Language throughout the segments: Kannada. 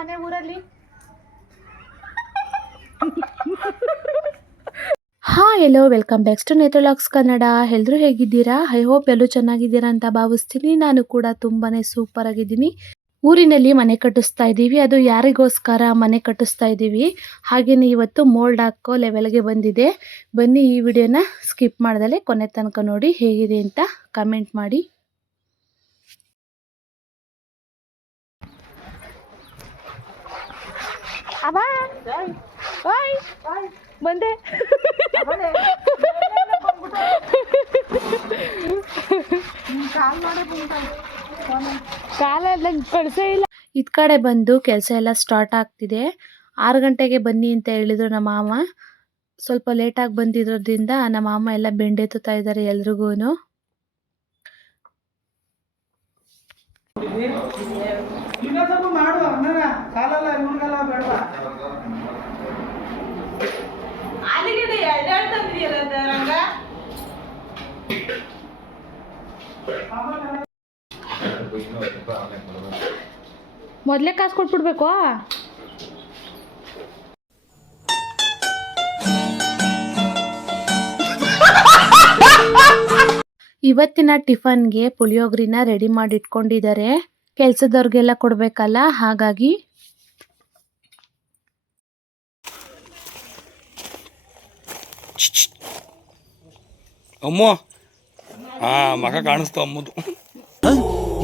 ಮನೆ ಊರಲ್ಲಿ. ಎಲ್ಲೋ ವೆಲ್ಕಮ್ ಬ್ಯಾಕ್ಸ್ ಟು ನೇತ್ರಲಾಕ್ಸ್ ಕನ್ನಡ. ಎಲ್ಲರೂ ಹೇಗಿದ್ದೀರಾ? ಐ ಹೋಪ್ ಎಲ್ಲರೂ ಚೆನ್ನಾಗಿದ್ದೀರಾ ಅಂತ ಭಾವಿಸ್ತೀನಿ. ನಾನು ಕೂಡ ತುಂಬಾ ಸೂಪರ್ ಆಗಿದ್ದೀನಿ. ಊರಿನಲ್ಲಿ ಮನೆ ಕಟ್ಟಿಸ್ತಾ ಇದ್ದೀವಿ. ಅದು ಯಾರಿಗೋಸ್ಕರ ಮನೆ ಕಟ್ಟಿಸ್ತಾ ಇದ್ದೀವಿ, ಹಾಗೆಯೇ ಇವತ್ತು ಮೋಲ್ಡ್ ಹಾಕೋ ಲೆವೆಲ್ಗೆ ಬಂದಿದೆ. ಬನ್ನಿ ಈ ವಿಡಿಯೋನ ಸ್ಕಿಪ್ ಮಾಡ್ದಲೆ ಕೊನೆ ತನಕ ನೋಡಿ, ಹೇಗಿದೆ ಅಂತ ಕಮೆಂಟ್ ಮಾಡಿ. ಬಂದೆ ಕಾಲೆಲ್ಲ ಕಳಿಸೇ ಇಲ್ಲ. ಇದ್ ಕಡೆ ಬಂದು ಕೆಲಸ ಎಲ್ಲ ಸ್ಟಾರ್ಟ್ ಆಗ್ತಿದೆ. 6 ಗಂಟೆಗೆ ಬನ್ನಿ ಅಂತ ಹೇಳಿದ್ರು ನಮ್ಮ ಮಾಮ. ಸ್ವಲ್ಪ ಲೇಟಾಗಿ ಬಂದಿರೋದ್ರಿಂದ ನಮ್ಮ ಮಾಮ ಎಲ್ಲ ಬೆಂಡೆತ್ತುತ್ತಾ ಇದ್ದಾರೆ ಎಲ್ರಿಗೂನು. ಮೊದಲೇ ಕಾಸು ಕೊಟ್ಬಿಡ್ಬೇಕು. ಇವತ್ತಿನ ಟಿಫನ್ಗೆ ಪುಳಿಯೋಗರಿನ ರೆಡಿ ಮಾಡಿ ಇಟ್ಕೊಂಡಿದ್ದಾರೆ. ಕೆಲಸದವ್ರಿಗೆಲ್ಲ ಕೊಡ್ಬೇಕಲ್ಲ, ಹಾಗಾಗಿ. ಅಮ್ಮ ಮಗ ಕಾಣಿಸ್ತು ಅಮ್ಮದು.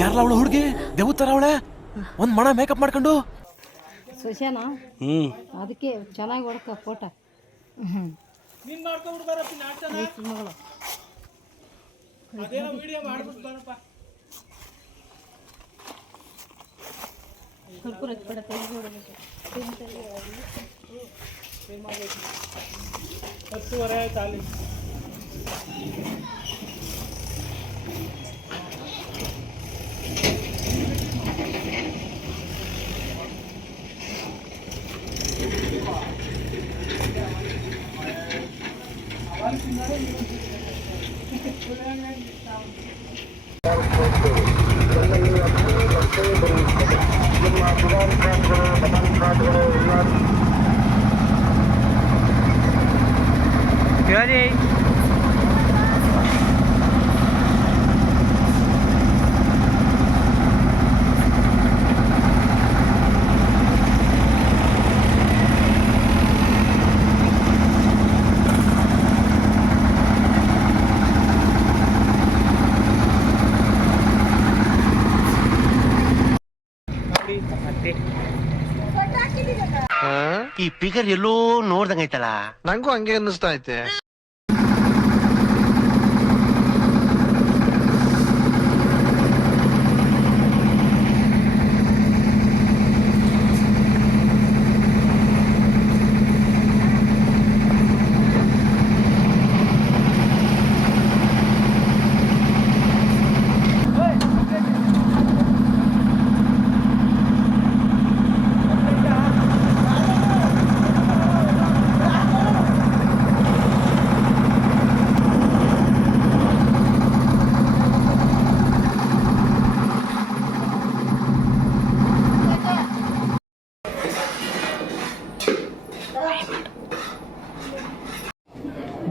ಯಾರಲ್ಲ ಅವಳು ಹುಡುಗಿ? ದೇವತರ ಅವಳೆ, ಒಂದ್ ಮಣ ಮೇಕಪ್ ಮಾಡ್ಕೊಂಡು. ಸುಶಾನ ಅದಕ್ಕೆ ಚೆನ್ನಾಗಿ ಹೊಡ್ಕ ಫೋಟೋ. ಈ ಪಿಗರ್ ಎಲ್ಲೋ ನೋಡ್ದಂಗೈತಲ್ಲ, ನಂಗೂ ಹಂಗೆ ಅನ್ನಿಸ್ತಾ ಐತೆ.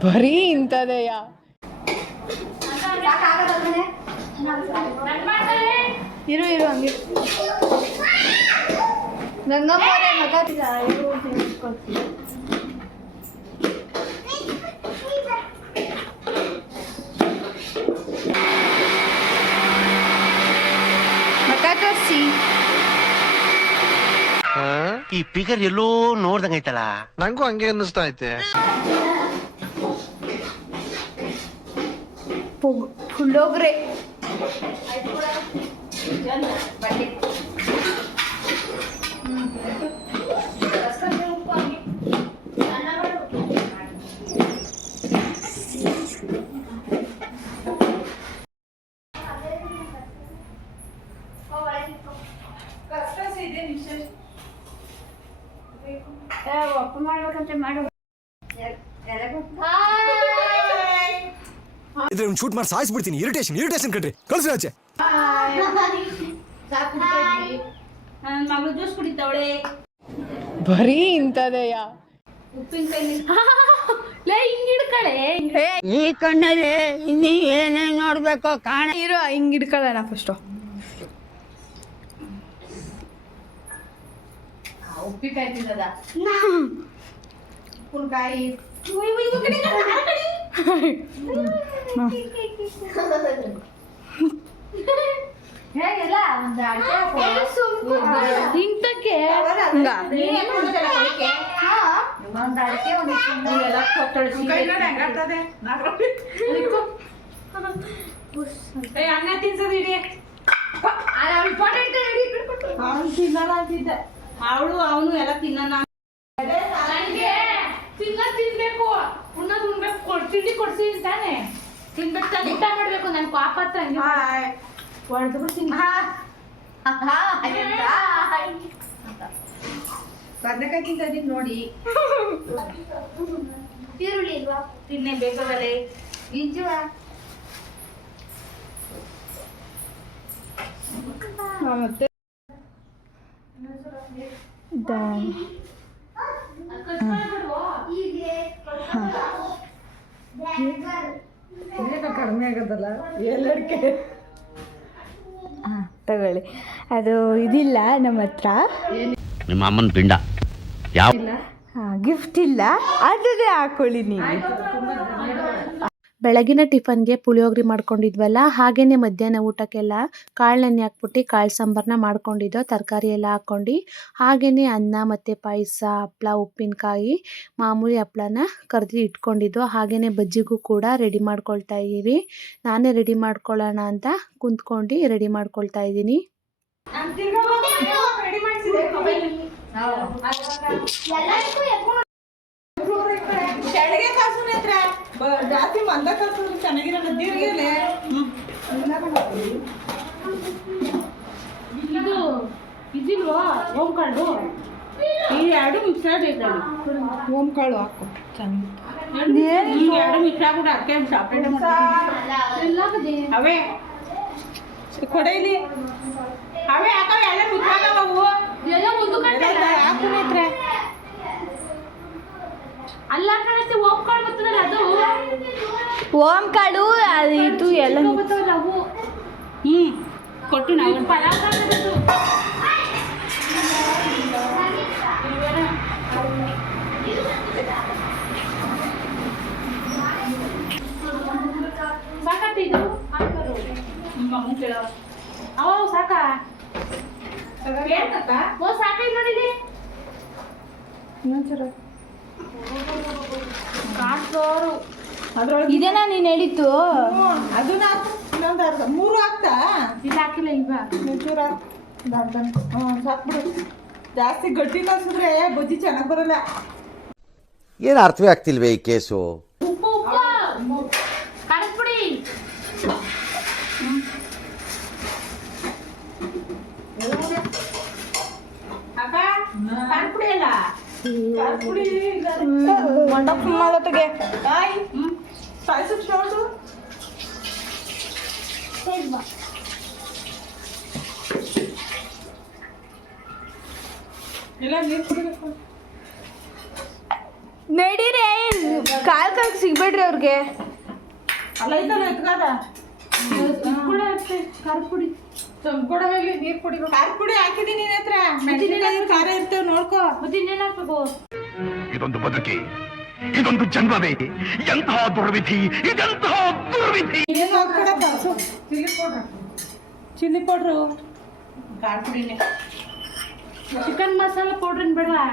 ಬರೀ ಇಂಥದೆಯ. ಇರು ಹಂಗೆ ಗಂಗಮ್ಮರೇ ಮಗ ತೋರಿಸಿ. ಈ ಪಿಗರ್ ಎಲ್ಲೋ ನೋಡ್ದಂಗೈತಲ್ಲ, ನಂಗೂ ಹಂಗೆ ಅನ್ನಿಸ್ತಾ ಐತೆ. ಪುಳಿಯೋಗರೆ ಒಪ್ಪು ಮಾಡ್ಬೇಕಂತ ಮಾಡು. ಇದ್ರೆ ಒಂದು ಶೂಟ್ ಮಾಡಿ ಸಾಯಿಸ್ಬಿಡ್ತೀನಿ. ಇರಿಟೇಷನ್ ಕಣ್ರಿ, ಕಳ್ಸಿ ಆಚೆ. ನನ್ನ ಮಗಳು ಜ್ಯೂಸ್ ಕುಡಿತಾವಳೆ. ಬರೀ ಇಂಥದೆಯಾ? ಉಪ್ಪಿನಕಾಯಿ ಲೇ ಹಿಂಗ್ ಹಿಡ್ಕಳೆ. ಈ ಕಣ್ಣಲ್ಲಿ ಇನ್ನೀ ಏನೇನ್ ನೋಡ್ಬೇಕೋ ಕಾಣ. ಇರೋ ಹಿಂಗ್ ಹಿಡ್ಕೊಳ್ಳೋಣ ಫಸ್ಟು. ಉಪ್ಪಿನಕಾಯಿ ತಿನ್ನದ ಉಪ್ಪಿನಕಾಯಿ ಹೇಗೆಲ್ಲ ಒಂದು ಇಂತಕ್ಕೆ ಒಂದು ಅಡಿಕೆ ಒಂದು ಎಲ್ಲ ಕೊತ್ತಳಿಸಿ ಅನ್ನ ತಿನ್ಸೋದು ಇಡಿ. ಅವನು ತಿನ್ನಲ್ಲ ಅಂತಿದ್ದೆ. ಅವನು ಎಲ್ಲ ತಿನ್ನೋಣ. ನನಗೆ ತಿನ್ಬೇಕು ಉಣ್ಣೋದು ಉಣ್ಬೇಕು ತಿಂಡಿ ಕೊಡ್ಸಿ ಅಂತಾನೆ ತಿನ್ಬೇಕು ತಾನೆ ಊಟ ಮಾಡ್ಬೇಕು ನನ್ ಪಾಪ ಹತ್ರ ಹೊಡೆದು ಬಿಡ್ತೀನಿ. ಬದನೆಕಾಯಿ ತಿಂತಿದ್ದೀನಿ ನೋಡಿ. ಈರುಳ್ಳಿ ಇಲ್ವಾ? ತಿನ್ನೆ ಬೇಕಾಗಲೇ ಇಂಜುವ ಮತ್ತೆ ಕಡಿಮೆ ಆಗೋದಲ್ಲ ಎಲ್ಲಡಿಕೆ. ತಗೊಳ್ಳಿ. ಅದು ಇದಿಲ್ಲ ನಮ್ಮ ಹತ್ರ, ನಿಮ್ಮ ಅಮ್ಮನ ಪಿಂಡ ಯಾವ ಗಿಫ್ಟ್ ಇಲ್ಲ, ಅದೇ ಹಾಕೊಳ್ಳಿ ನೀವು. ಬೆಳಗಿನ ಟಿಫನ್ಗೆ ಪುಳಿಯೋಗರೆ ಮಾಡ್ಕೊಂಡಿದ್ವಲ್ಲ, ಹಾಗೇನೆ ಮಧ್ಯಾಹ್ನ ಊಟಕ್ಕೆಲ್ಲ ಕಾಳೆಣ್ಣೆ ಹಾಕ್ಬಿಟ್ಟು ಕಾಳು ಸಾಂಬಾರನ್ನ ಮಾಡ್ಕೊಂಡಿದ್ದೋ, ತರಕಾರಿ ಎಲ್ಲ ಹಾಕ್ಕೊಂಡು ಹಾಗೇನೆ ಅನ್ನ ಮತ್ತು ಪಾಯಸ, ಹಪ್ಳ, ಉಪ್ಪಿನಕಾಯಿ, ಮಾಮೂಲಿ ಹಪ್ಳನ ಕರೆದು ಇಟ್ಕೊಂಡಿದ್ದು. ಹಾಗೇನೆ ಬಜ್ಜಿಗೂ ಕೂಡ ರೆಡಿ ಮಾಡ್ಕೊಳ್ತಾ ಇದ್ದೀವಿ. ನಾನೇ ರೆಡಿ ಮಾಡ್ಕೊಳ್ಳೋಣ ಅಂತ ಕುಂತ್ಕೊಂಡು ರೆಡಿ ಮಾಡ್ಕೊಳ್ತಾ ಇದ್ದೀನಿ. ಕೆಳಗೆ ಕಾಸು ಜಾಸ್ತಿ ಮಂದ ಕಾಸು ಚೆನ್ನಾಗಿರಲ್ಲ ಜೀರಿಗೆಲೆ. ಇದು ಇದಿಲ್ವಾ ಓಂ ಕಾಳು? ಈ ಎರಡು ಮಿಕ್ಸ್ ಆಗೈತಲ್ಲ. ಓಂ ಕಾಳು ಹಾಕು ಚೆನ್ನಾಗಿ. ಎರಡು ಮಿಕ್ಸ್ ಆಗ್ಬಿಟ್ಟು ಅದಕ್ಕೆ ಚಾಪ್ಲೇಟ್ ಮಾಡಿ ಅವೇ ಕೊಡೈಲಿ ಅವೇ ಹಾಕವೆ ಎಲ್ಲ ಮಿಕ್ಸ್ ಆಗವು ಎಲ್ಲ ಮುಂದಕ್ಕೆ ಹಾಕು ನೇತ್ರ. ಅಲ್ಲ ಕಾಣತ್ತೆ ಓಂ ಕಾಳು ಬರ್ತದಲ್ಲ ಅದು ಓಂ ಕಾಳು ಅದು ಇದು ಎಲ್ಲ ಬರ್ತದಲ್ಲ ಅವು ಕೊಟ್ಟು ನಾವು ಪಲಾವ್ ಕಾಣದು. ಸಾಕತ್ತೆ ಇದು ಅವ ಸಾಕ ಓ ಸಾಕೈತೆ ನೋಡಿಲಿ ಕಾಸೋರು ಅದ್ರೊಳಗೆ ಇದೇನಾ ನೀನು ಹೇಳಿದ್ದು? ಅದನ್ನ ಹಾಕು. ಇನ್ನೊಂದು ಅರ್ಧ ಮೂರು ಹಾಕ್ತಾ ಇಲ್ಲ ಹಾಕಿಲ್ಲ ಇಲ್ವಾ ಒಂಚೂರು ಸಾಕ್ಬಿಡು. ಜಾಸ್ತಿ ಗಟ್ಟಿ ಕಲ್ಸಿದ್ರೆ ಬಜ್ಜಿ ಚೆನ್ನಾಗಿ ಬರಲ್ಲ. ಏನು ಅರ್ಥವೇ ಆಗ್ತಿಲ್ವೇ ಈ ಕೇಸು? ಉಪ್ಪು ಉಪ್ಪು ಕರೆಸ್ಬಿಡಿ. ಅಕ್ಕ ಕರ್ಪುಡಿ ಅಲ್ಲ ಕರ್ಪುಡಿ ಮಂಡಪ್ಪ ಮಾಡೋತ್ತಿಗೆ ಬಾಯ್ ಪಾಯಸಕ್ಕೆ ನೋಡು. ಎಲ್ಲ ನೀರು ಕುಡಿಬೇಕು. ನಡೀರಿ, ಕಾಲ್ ಸಿಗ್ಬೇಡ್ರಿ ಅವ್ರಿಗೆ. ಅಲ್ಲ ಐತಲ್ಲ ಎತ್ಕಾದ ಕರ್ಪುಡಿ ತಂದ್ಕೊಡೋವಾಗ್ಲಿ ನೀರು ಕುಡಿಬೇಕು. ಖಾರ ಪುಡಿ ಹಾಕಿದೀನಿ ನಿನ್ನ ಹತ್ರ. ಮೆಣಸಿನಕಾಯಿ ಖಾರ ಇರ್ತೇವೆ ನೋಡ್ಕೋ. ಮತ್ತೆ ಇನ್ನೇನು ಹಾಕ್ಬೇಕು? ಇದೊಂದು ಬದುಕಿ, ಇದೊಂದು ಜನ್ಮವೇ, ಎಂತಹ ದುರ್ವಿಧಿ, ಇದೆಂತಹ ದುರ್ವಿಧಿ. ಏನು ಹಾಕ್ಕೊಡಪ್ಪ ಚಿಲ್ಲಿ ಪೌಡ್ರ್. ಚಿಲ್ಲಿ ಪೌಡ್ರು ಖಾರ ಪುಡಿನೇ. ಚಿಕನ್ ಮಸಾಲ ಪೌಡ್ರ್ ಬೇಡವಾ?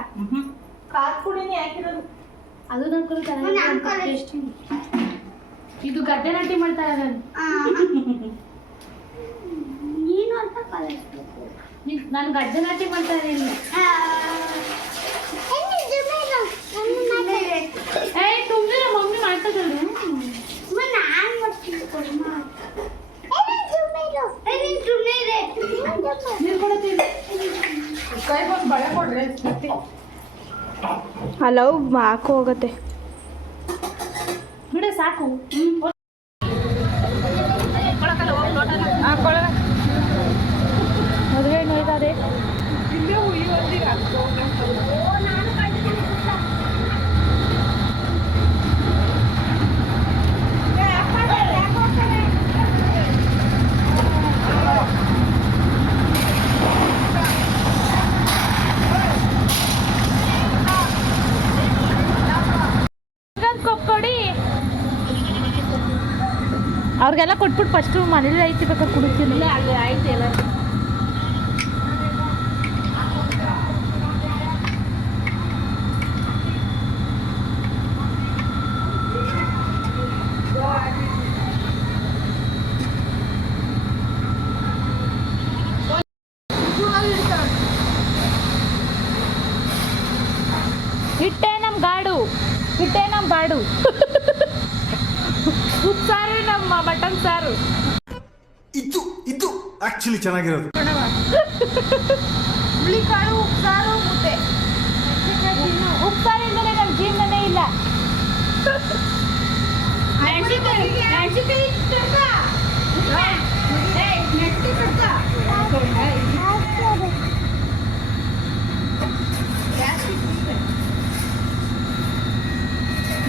ಖಾರ ಪುಡಿನೇ ಹಾಕಿರೋದು. ಅದು ನನ್ಕೊಂಡು ಇದು ಗದ್ದೆ ನಾಟಿ ಮಾಡ್ತಾ ಇರೋದು. ನೀನು ಅಂತ ಕಲಿಸ್ಬೇಕು. ನಾನು ಗದ್ದೆ ನಾಟಿ ಮಾಡ್ತಾ ಇದ್ದೀನಿ. ಏಯ್ ತುಂಬಿರ ಮಮ್ಮಿ ಮಾಡ್ತಾ ಇದ್ದಾಳೆ. ನೀರು ಕೊಡ್ತೀನಿ. ಕೈ ಬಂದು ಬಳೆ ಕೊಡ್ರಿ. ಹಲವು ಹಾಕು ಹೋಗತ್ತೆ. ಬಿಡ ಸಾಕು. ಮದುವೆ ನೋಯ್ತಾರೆ. ಕೊಡಿ ಅವ್ರಿಗೆಲ್ಲ ಕೊಟ್ಬಿಟ್ಟು ಫಸ್ಟು ಮನೇಲಿ ಐತಿ ಬೇಕಾದ್ರೆ ಕುಡಿತೀನಿ. ಅಲ್ಲಿ ಆಯ್ತು ಎಲ್ಲ. ಇಟ್ಟೆ ನಮ್ಮ ಬಾಡು ಉಪ್ಪು ಸಾರು ನಮ್ಮ ಮಟನ್ ಸಾರು. ಇದು ಆಕ್ಚುಲಿ ಚೆನ್ನಾಗಿರೋದು. ಹುಳಿಕಾಳು ಉಪ್ಸಾರು ಮುದ್ದೆ. ಉಪ್ಸಾರು ಇಲ್ಲದೆ ನಮ್ಮ ಜೀವನನೇ ಇಲ್ಲ.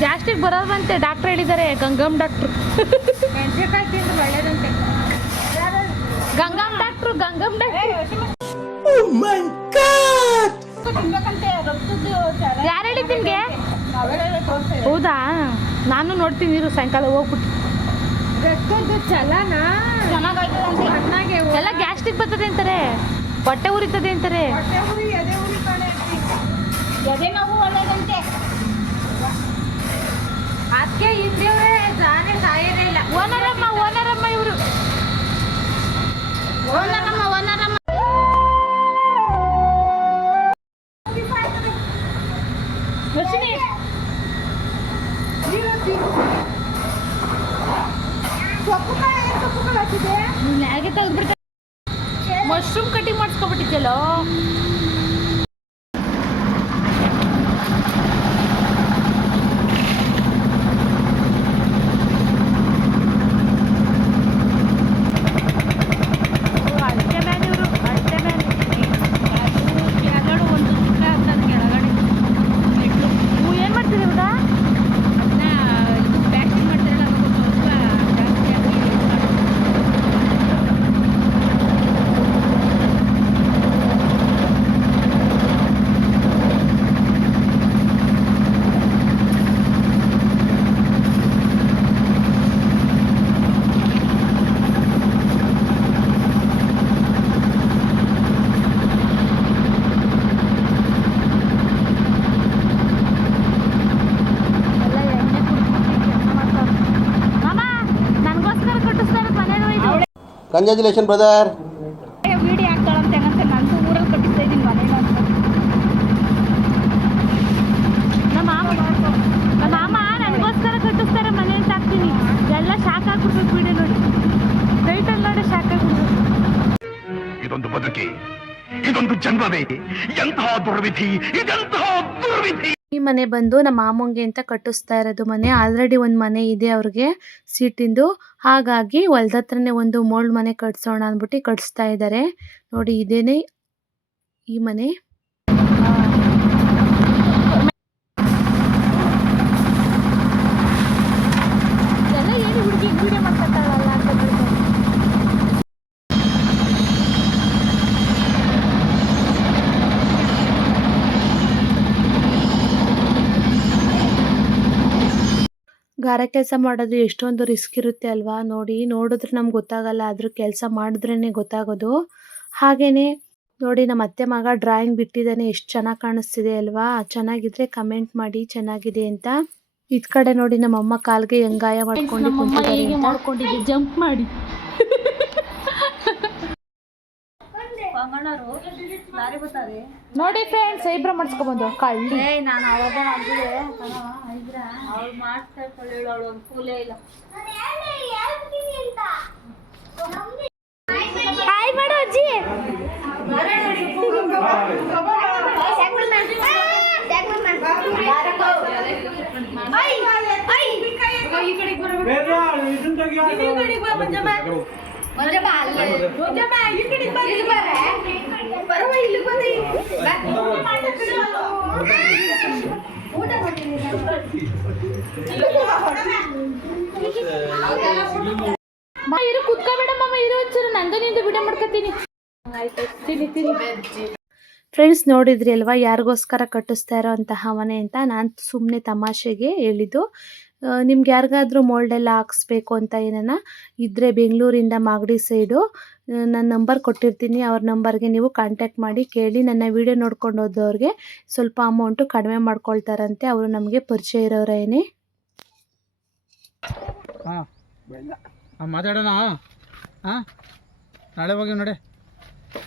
ಗ್ಯಾಸ್ಟ್ರಿಕ್ ಬರೋದಂತೆ ಡಾಕ್ಟ್ರ್ ಹೇಳಿದ್ದಾರೆ, ಗಂಗಮ್ಮ ಡಾಕ್ಟ್ರು. ಮೆಣಸಿನಕಾಯಿ ತಿಂದು ಒಳ್ಳೇದಂತೆ. ಗಂಗಮ್ಮ ಡಾಕ್ಟ್ರು ತಿನ್ಬೇಕಂತೆ ರಕ್ತದ್ದು ಯಾರು ಹೇಳಿ ನಿಮಗೆ? ಅವೆಲ್ಲ ತೋರಿಸ್ತಾ ಇದೆ. ಹೌದಾ, ನಾನು ನೋಡ್ತೀನಿ ಇರು, ಸಾಯಂಕಾಲ ಹೋಗ್ಬಿಟ್ಟು. ರಕ್ತದ್ದು ಚಲನ ಚೆನ್ನಾಗಾಯ್ತದಂತೆ. ಚೆನ್ನಾಗೆ ಎಲ್ಲ ಗ್ಯಾಸ್ಟ್ರಿಕ್ ಬರ್ತದೆ ಅಂತಾರೆ, ಹೊಟ್ಟೆ ಉರಿತದೆ ಅಂತಾರೆ. ಹೊಟ್ಟೆ ಉರಿ ಎದೆ ಉರಿ ಕಡೆ ಎದೆ ನೋವು ಒಳ್ಳೇದಂತೆ. ಅದಕ್ಕೆ ಇದ್ದವ್ರೆ ಜಾನೆ ಸಾಯರೇ ಇಲ್ಲ. ಓನರಮ್ಮ ಇವರು. ಓನರಮ್ಮ ಸೊಪ್ಪು ಕಾಳು ಹಾಕಿದೆ. ಹೇಗೆ ತೆಗೆದ್ಬಿಡ್ತಾರೆ. ಮಶ್ರೂಮ್ ಕಟಿಂಗ್ ಮಾಡಿಸ್ಕೊಬಿಟ್ಟಿದ್ದಲ್ಲೋ. Congratulation brother. ವಿಡಿಯೋ ಹಾಕ್ತಾಳಂತೆ ಹಂಗಂತೆ ನಾನು ಊರಲ್ಲಿ ಕಟ್ಟಿಸ್ತಾ ಇದ್ದೀನಿ ಮನೇಲಿ ಅಂತ. ನಮ್ಮ ಮಾಮ ನನಗೋಸ್ಕರ ಕಟ್ಟಿಸ್ತಾರೆ ಮನೆ ಅಂತ ಹಾಕ್ತೀನಿ. ಎಲ್ಲ ಶಾಕ್ ಆಗ್ಬಿಡ್ಬೇಕು ವಿಡಿಯೋ ನೋಡಿ, ಟೈಟಲ್ ನೋಡಿ ಶಾಕ್ ಆಗ್ಬಿಡ್ಬೇಕು. ಇದೊಂದು ಬದುಕಿ, ಇದೊಂದು ಜನ್ಮವೇ, ಎಂತಹ ದುರ್ವಿಧಿ, ಇದೆಂತಹ ದುರ್ವಿಧಿ. ಈ ಮನೆ ಬಂದು ನಮ್ಮ ಮಾಮಂಗೆ ಅಂತ ಕಟ್ಟಿಸ್ತಾ ಇರೋದು ಮನೆ. ಆಲ್ರೆಡಿ ಒಂದು ಮನೆ ಇದೆ ಅವ್ರಿಗೆ ಸೀಟಿಂದು, ಹಾಗಾಗಿ ಹೊಲ್ದ ಹತ್ರನೇ ಒಂದು ಮೋಲ್ಡ್ ಮನೆ ಕಟ್ಸೋಣ ಅಂದ್ಬಿಟ್ಟು ಕಟ್ಸ್ತಾ ಇದ್ದಾರೆ ನೋಡಿ. ಇದೇನೆ ಈ ಮನೆ. ಎಲ್ಲ ಏನು ಹುಡುಗಿ ವಿಡಿಯೋ ಮಾಡ್ಕೊತಾಳಲ್ಲ ಅಂತ ಹೇಳ್ತಾರೆ. ಗಾರೆ ಕೆಲಸ ಮಾಡೋದು ಎಷ್ಟೊಂದು ರಿಸ್ಕ್ ಇರುತ್ತೆ ಅಲ್ವಾ. ನೋಡಿದ್ರೆ ನಮ್ಗೆ ಗೊತ್ತಾಗಲ್ಲ, ಆದರೂ ಕೆಲಸ ಮಾಡಿದ್ರೇ ಗೊತ್ತಾಗೋದು. ಹಾಗೆಯೇ ನೋಡಿ, ನಮ್ಮ ಅತ್ತೆ ಮಗ ಡ್ರಾಯಿಂಗ್ ಬಿಟ್ಟಿದ್ದಾನೆ, ಎಷ್ಟು ಚೆನ್ನಾಗಿ ಕಾಣಿಸ್ತಿದೆ ಅಲ್ವಾ. ಚೆನ್ನಾಗಿದ್ರೆ ಕಮೆಂಟ್ ಮಾಡಿ ಚೆನ್ನಾಗಿದೆ ಅಂತ. ಇದ್ ಕಡೆ ನೋಡಿ ನಮ್ಮಮ್ಮ ಕಾಲ್ಗೆ ಹೆಂಗ್ ಗಾಯ ಮಾಡ್ಕೊಂಡಿದ್ದೆ, ಜಂಪ್ ಮಾಡಿ. ನೋಡಿ ಫ್ರೆಂಡ್ಸ್, ಐಬ್ರೋ ಮಾಡಿಸ್ಕೊಬಂದು ಕಳ್ಳಿ. ನಾನು ಅವಾಗ ಮಾಡಿದೆ ಅವಳು ಮಾಡ್ತಾ ಇರ್ತಾಳೆ, ಅವಳು ಒಂದು ಕೂಲೇ ಇಲ್ಲ. ಹಾಯ್ ಮಾಡು ಅಜ್ಜಿ. ಮಂಜಮ್ಮ ಈ ಕಡೆ ಇರು ಕುತ್ಕೋಬೇಡಮ್ಮ ಇರು ಒಂಚೂರು ನಂದು ನಿಂದು ವಿಡಿಯೋ ಮಾಡ್ಕೊತೀನಿ. ಆಯ್ತು ತಿನ್ನಿ ತಿನ್ನಿ. ಫ್ರೆಂಡ್ಸ್ ನೋಡಿದ್ರಿ ಅಲ್ವಾ ಯಾರಿಗೋಸ್ಕರ ಕಟ್ಟಿಸ್ತಾ ಇರೋಂತಹ ಮನೆ ಅಂತ. ನಾನು ಸುಮ್ಮನೆ ತಮಾಷೆಗೆ ಹೇಳಿದ್ದು. ನಿಮ್ಗೆ ಯಾರಿಗಾದ್ರೂ ಮೋಲ್ಡೆಲ್ಲ ಹಾಕ್ಸ್ಬೇಕು ಅಂತ ಏನಾನ ಇದ್ದರೆ ಬೆಂಗಳೂರಿಂದ ಮಾಗಡಿ ಸೈಡು ನನ್ನ ನಂಬರ್ ಕೊಟ್ಟಿರ್ತೀನಿ. ಅವ್ರ ನಂಬರ್ಗೆ ನೀವು ಕಾಂಟ್ಯಾಕ್ಟ್ ಮಾಡಿ ಕೇಳಿ. ನನ್ನ ವಿಡಿಯೋ ನೋಡ್ಕೊಂಡು ಹೋದವ್ರಿಗೆ ಸ್ವಲ್ಪ ಅಮೌಂಟು ಕಡಿಮೆ ಮಾಡ್ಕೊಳ್ತಾರಂತೆ. ಅವರು ನಮಗೆ ಪರಿಚಯ ಇರೋರೇನೆ. ಹಾಂ ಮಾತಾಡೋಣ. ಹಾಂ ನಾಳೆ ಹೋಗಿ ನೋಡಿ,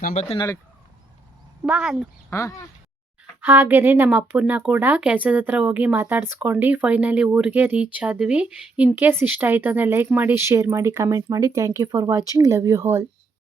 ನಾನು ಬರ್ತೀನಿ ನಾಳೆ. ಹಾಂ ಹಾಗೆಯೇ ನಮ್ಮ ಅಪ್ಪನ್ನ ಕೂಡ ಕೆಲಸದ ಹತ್ರ ಹೋಗಿ ಮಾತಾಡಿಸ್ಕೊಂಡು ಫೈನಲಿ ಊರಿಗೆ ರೀಚ್ ಆದ್ವಿ. ಇನ್ ಕೇಸ್ ಇಷ್ಟ ಆಯಿತು ಅಂದರೆ ಲೈಕ್ ಮಾಡಿ, ಶೇರ್ ಮಾಡಿ, ಕಮೆಂಟ್ ಮಾಡಿ. Thank you for watching. Love you all.